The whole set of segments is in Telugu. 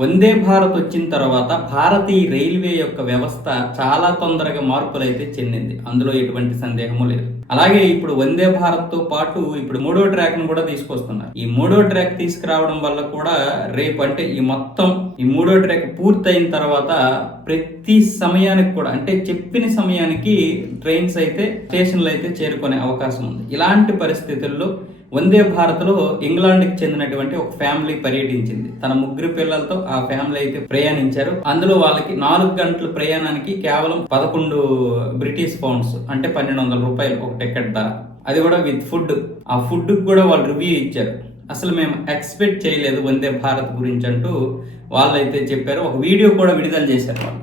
వందే భారత్ వచ్చిన తర్వాత భారతీయ రైల్వే యొక్క వ్యవస్థ చాలా తొందరగా మార్పులు అయితే చెందింది. అందులో ఎటువంటి సందేహము లేదు. అలాగే ఇప్పుడు వందే భారత్తో పాటు ఇప్పుడు మూడో ట్రాక్ను కూడా తీసుకొస్తున్నారు. ఈ మూడో ట్రాక్ తీసుకురావడం వల్ల కూడా రేపు అంటే ఈ మొత్తం ఈ మూడో ట్రాక్ పూర్తయిన తర్వాత ప్రతి సమయానికి కూడా అంటే చెప్పిన సమయానికి ట్రైన్స్ అయితే స్టేషన్లు అయితే చేరుకునే అవకాశం ఉంది. ఇలాంటి పరిస్థితుల్లో వందే భారత్లో ఇంగ్లాండ్కి చెందినటువంటి ఒక ఫ్యామిలీ పర్యటించింది. తన ముగ్గురు పిల్లలతో ఆ ఫ్యామిలీ అయితే ప్రయాణించారు. అందులో వాళ్ళకి నాలుగు గంటల ప్రయాణానికి కేవలం పదకొండు బ్రిటిష్ పౌండ్స్ అంటే పన్నెండు వందల రూపాయలు ఒక టికెట్ ధర. అది కూడా విత్ ఫుడ్ ఆ ఫుడ్కి కూడా వాళ్ళు రివ్యూ ఇచ్చారు. అసలు మేము ఎక్స్పెక్ట్ చేయలేదు వందే భారత్ గురించి అంటూ వాళ్ళైతే చెప్పారు. ఒక వీడియో కూడా విడుదల చేశారు వాళ్ళు.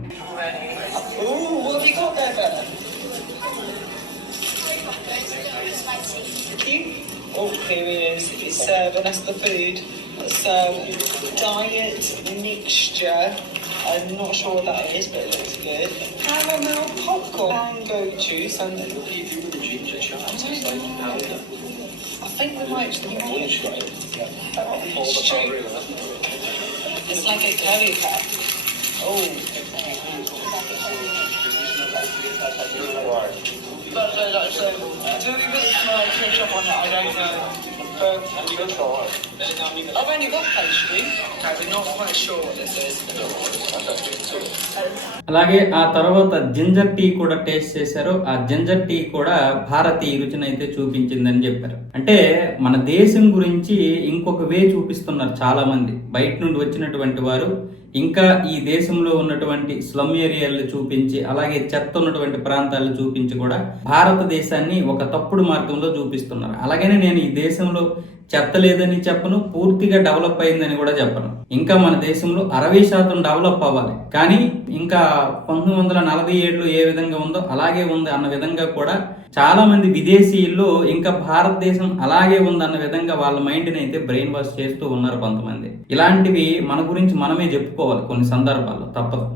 Oh, here it is. It's serving us the food. So, diet mixture. I'm not sure what that is, but it looks good. Caramel popcorn, mango juice, and I don't know. I think we might just It's like a curry pack. Oh. So uh, that's um, do we put my on that. I don't know. But I've only got pastry. Okay, we're not quite sure what this is. అలాగే ఆ తర్వాత జింజర్ టీ కూడా టేస్ట్ చేశారు ఆ జింజర్ టీ కూడా భారతీయ రుచిని అయితే చూపించిందని చెప్పారు అంటే మన దేశం గురించి ఇంకొక వే చూపిస్తున్నారు చాలా మంది బయట నుండి వచ్చినటువంటి వారు ఇంకా ఈ దేశంలో ఉన్నటువంటి స్లమ్ ఏరియాలు చూపించి అలాగే చెత్త ఉన్నటువంటి ప్రాంతాలు చూపించి కూడా భారతదేశాన్ని ఒక తప్పుడు మార్గంలో చూపిస్తున్నారు. అలాగనే నేను ఈ దేశంలో చెత్త లేదని చెప్పను పూర్తిగా డెవలప్ అయిందని కూడా చెప్పను. ఇంకా మన దేశంలో అరవై శాతం డెవలప్ అవ్వాలి. కానీ ఇంకా పంతొమ్మిది వందల నలభై ఏడులో ఏ విధంగా ఉందో అలాగే ఉంది అన్న విధంగా కూడా చాలా మంది విదేశీయుల్లో ఇంకా భారతదేశం అలాగే ఉంది అన్న విధంగా వాళ్ళ మైండ్ని అయితే బ్రెయిన్ వాష్ చేస్తూ ఉన్నారు కొంతమంది. ఇలాంటివి మన గురించి మనమే చెప్పుకోవాలి కొన్ని సందర్భాల్లో తప్పదు.